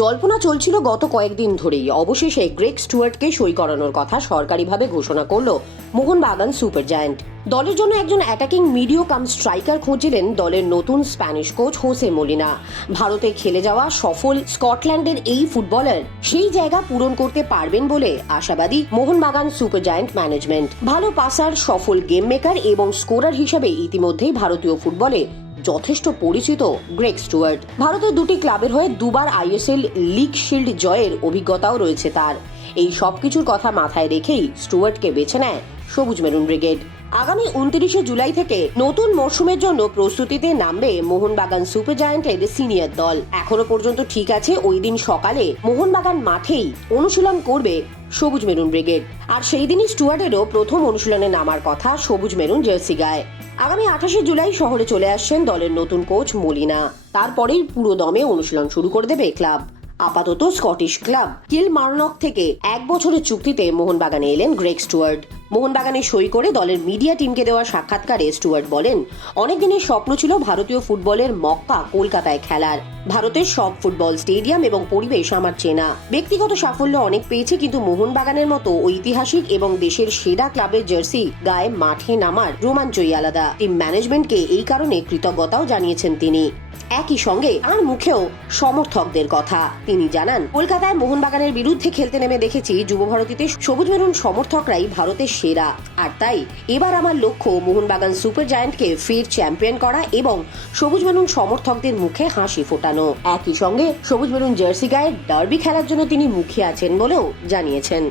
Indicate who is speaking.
Speaker 1: জল্পনা চলছিল গত কয়েকদিন ধরেই। অবশেষে গ্রেক স্টুয়ার্টকে সই করানোর কথা সরকারিভাবে ঘোষণা করল মোহনবাগান সুপার জায়ান্ট দলের জন্য একজন অ্যাটাকিং মিডিও কাম স্ট্রাইকার খুঁজছিলেন দলের নতুন স্প্যানিশ কোচ হোসে মলিনা ভারতে খেলে যাওয়া সফল স্কটল্যান্ডের এই ফুটবলার সেই জায়গা পূরণ করতে পারবেন বলে আশাবাদী মোহনবাগান সুপার জায়ান্ট ম্যানেজমেন্ট ভালো পাসার সফল গেম মেকার এবং স্কোরার হিসেবে ইতিমধ্যেই ভারতীয় ফুটবলে যথেষ্ট পরিচিত গ্রেগ স্টুয়ার্ট ভারতের দুটি ক্লাবের হয়ে দুবার আইএসএল লিগ শিল্ড জয়ের অভিজ্ঞতাও রয়েছে তার। এই সবকিছুর কথা মাথায় রেখেই স্টুয়ার্টকে বেছে নেয় সবুজ মেরুন ব্রিগেড। আগামী উনত্রিশে জুলাই থেকে নতুন মরশুমের জন্য প্রস্তুতিতে নামবে মোহনবাগান সুপার জায়ান্টের সিনিয়র দল। এখনও পর্যন্ত ঠিক আছে, ওই দিন সকালে মোহনবাগান মাঠেই অনুশীলন করবে সবুজ মেরুন ব্রিগেড। আর সেই দিনই স্টুয়ার্টেরও প্রথম অনুশীলনে নামার কথা সবুজ মেরুন জার্সি গায়ে। আগামী আঠাশে জুলাই শহরে চলে আসছেন দলের নতুন কোচ মলিনা। তারপরেই পুরো দমে অনুশীলন শুরু করে দেবে ক্লাব। আপাতত স্কটিশ ক্লাব। কিল মার্নক থেকে এক বছরের চুক্তিতে মোহনবাগানে এলেন গ্রেগ স্টুয়ার্ট। মোহনবাগানে সই করে দলের মিডিয়া টিমকে দেওয়া সাক্ষাৎকারে স্টুয়ার্ট বলেন, অনেকদিনের স্বপ্ন ছিল ভারতীয় ফুটবলের মক্কা কলকাতায় খেলার। ভারতের সব ফুটবল স্টেডিয়াম এবং পরিবেশ আমার চেনা। ব্যক্তিগত সাফল্য অনেক পেয়েছে, কিন্তু মোহনবাগানের মতো ঐতিহাসিক এবং দেশের সেরা ক্লাবের জার্সি গায়ে মাঠে নামার রোমাঞ্চই আলাদা। টিম ম্যানেজমেন্টকে এই কারণে কৃতজ্ঞতাও জানিয়েছেন তিনি। একই সঙ্গে তার মুখেও সমর্থকদের কথা। তিনি জানান কলকাতায় মোহনবাগানের বিরুদ্ধে খেলতে নেমে দেখেছি যুব ভারতীতে সবুজ মেরুন সমর্থকরাই ভারতের সেরা। আর তাই এবার আমার লক্ষ্য মোহনবাগান সুপার জায়ান্টকে ফের চ্যাম্পিয়ন করা এবং সবুজ মেরুন সমর্থকদের মুখে হাসি ফোটানো। একই সঙ্গে সবুজ মেরুন জার্সি গায়ে ডার্বি খেলার জন্য তিনি মুখিয়ে আছেন বলেও জানিয়েছেন।